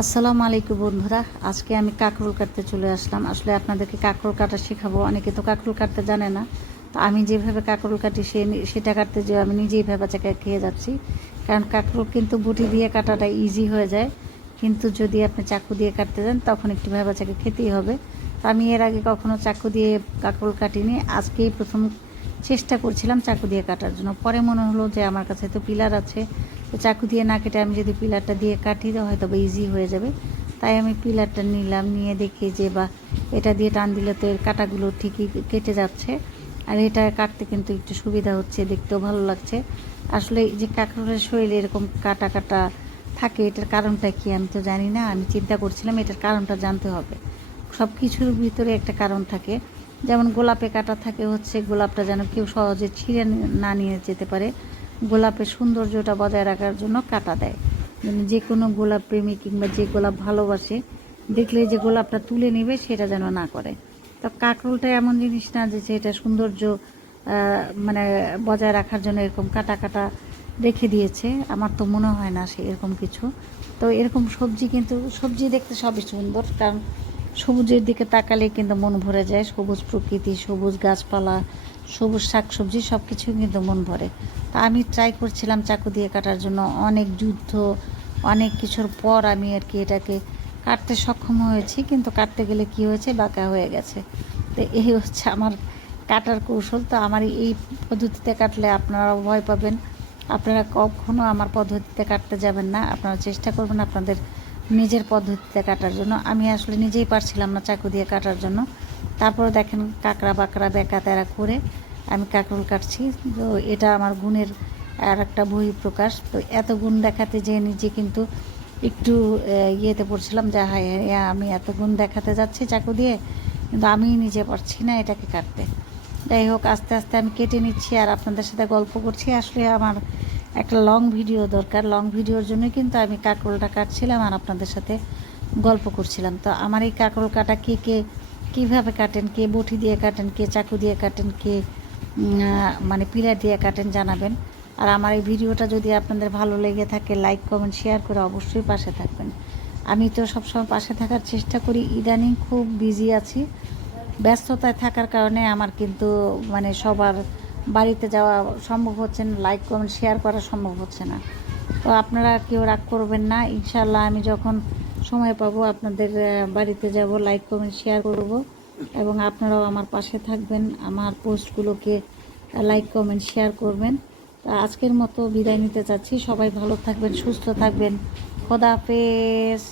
আসসালামু আলাইকুম বন্ধুরা, আজকে আমি কাঁকরোল কাটতে চলে আসলাম। আসলে আপনাদেরকে কাঁকরোল কাটা শেখাবো। অনেকে তো কাঁকরোল কাটতে জানে না। তো আমি যেভাবে কাঁকরোল কাটি সেটা কাটতে যেয়ে আমি নিজেই ভেবাচাকা খেয়ে যাচ্ছি। কারণ কাঁকরোল কিন্তু বটি দিয়ে কাটাটা ইজি হয়ে যায়, কিন্তু যদি আপনি চাকু দিয়ে কাটতে যান তখন একটু ভেবাচাকা খেতেই হবে। তো আমি এর আগে কখনো চাকু দিয়ে কাঁকরোল কাটিনি, আজকেই প্রথম চেষ্টা করছিলাম চাকু দিয়ে কাটার জন্য। পরে মনে হলো যে আমার কাছে তো পিলার আছে, তো চাকু দিয়ে না কেটে আমি যদি পিলারটা দিয়ে কাটি তো হয়তো বা ইজি হয়ে যাবে। তাই আমি পিলারটা নিলাম, নিয়ে দেখি যে বা এটা দিয়ে টান দিলে তো এর কাটাগুলো ঠিকই কেটে যাচ্ছে, আর এটা কাটতে কিন্তু একটু সুবিধা হচ্ছে, দেখতেও ভালো লাগছে। আসলে এই যে কাঁকরোলের শরীরে এরকম কাটা কাটা থাকে, এটার কারণটা কি আমি তো জানি না। আমি চিন্তা করছিলাম এটার কারণটা জানতে হবে। সব কিছুর ভিতরে একটা কারণ থাকে। যেমন গোলাপে কাটা থাকে হচ্ছে গোলাপটা যেন কেউ সহজে ছিঁড়ে না নিয়ে যেতে পারে, গোলাপের সৌন্দর্যটা বজায় রাখার জন্য কাটা দেয়। মানে যে কোনো গোলাপ প্রেমী কিংবা যে গোলাপ ভালোবাসে, দেখলে যে গোলাপটা তুলে নেবে সেটা যেন না করে। তো কাঁকরোলটা এমন জিনিস না যে এটা সৌন্দর্য মানে বজায় রাখার জন্য এরকম কাটা কাটা রেখে দিয়েছে, আমার তো মনে হয় না সে এরকম কিছু। তো এরকম সবজি, কিন্তু সবজি দেখতে সবই সুন্দর, কারণ সবুজের দিকে তাকালে কিন্তু মন ভরে যায়। সবুজ প্রকৃতি, সবুজ গাছপালা, সবুজ শাকসবজি সব কিছুই কিন্তু মন ভরে। তা আমি ট্রাই করছিলাম চাকু দিয়ে কাটার জন্য, অনেক যুদ্ধ, অনেক কিছুর পর আমি আর কি এটাকে কাটতে সক্ষম হয়েছি, কিন্তু কাটতে গেলে কি হয়েছে, বাঁকা হয়ে গেছে। তো এই হচ্ছে আমার কাটার কৌশল। তো আমার এই পদ্ধতিতে কাটলে আপনারাও ভয় পাবেন, আপনারা কখনো আমার পদ্ধতিতে কাটতে যাবেন না, আপনারা চেষ্টা করবেন আপনাদের নিজের পদ্ধতিতে কাটার জন্য। আমি আসলে নিজেই পারছিলাম না চাকু দিয়ে কাটার জন্য, তারপরে দেখেন কাঁকড়া বাঁকড়া বেঁকা তেরা করে আমি কাঁকরোল কাটছি। তো এটা আমার গুণের আর একটা বহিঃপ্রকাশ। তো এত গুণ দেখাতে যেয়ে নিজে কিন্তু একটু ইয়েতে পড়ছিলাম যে হায় আমি এত গুণ দেখাতে যাচ্ছি চাকু দিয়ে, কিন্তু আমি নিজে পারছি না এটাকে কাটতে। যাই হোক, আস্তে আস্তে আমি কেটে নিচ্ছি আর আপনাদের সাথে গল্প করছি। আসলে আমার একটা লং ভিডিও দরকার, লং ভিডিওর জন্য কিন্তু আমি কাঁকরোলটা কাটছিলাম আর আপনাদের সাথে গল্প করছিলাম। তো আমার এই কাঁকরোল কাটা কে কে কীভাবে কাটেন, কে বটি দিয়ে কাটেন, কে চাকু দিয়ে কাটেন, কে মানে পিলার দিয়ে কাটেন জানাবেন। আর আমার এই ভিডিওটা যদি আপনাদের ভালো লেগে থাকে, লাইক কমেন্ট শেয়ার করে অবশ্যই পাশে থাকবেন। আমি তো সবসময় পাশে থাকার চেষ্টা করি, ইদানিং খুব বিজি আছি, ব্যস্ততায় থাকার কারণে আমার কিন্তু মানে সবার বাড়িতে যাওয়া সম্ভব হচ্ছে না, লাইক কমেন্ট শেয়ার করা সম্ভব হচ্ছে না। তো আপনারা কেউ রাগ করবেন না, ইনশাল্লাহ আমি যখন সময় পাবো আপনাদের বাড়িতে যাব, লাইক কমেন্ট শেয়ার করব, এবং আপনারাও আমার পাশে থাকবেন, আমার পোস্টগুলোকে লাইক কমেন্ট শেয়ার করবেন। তা আজকের মতো বিদায় নিতে চাচ্ছি। সবাই ভালো থাকবেন, সুস্থ থাকবেন। খোদা হাফেজ।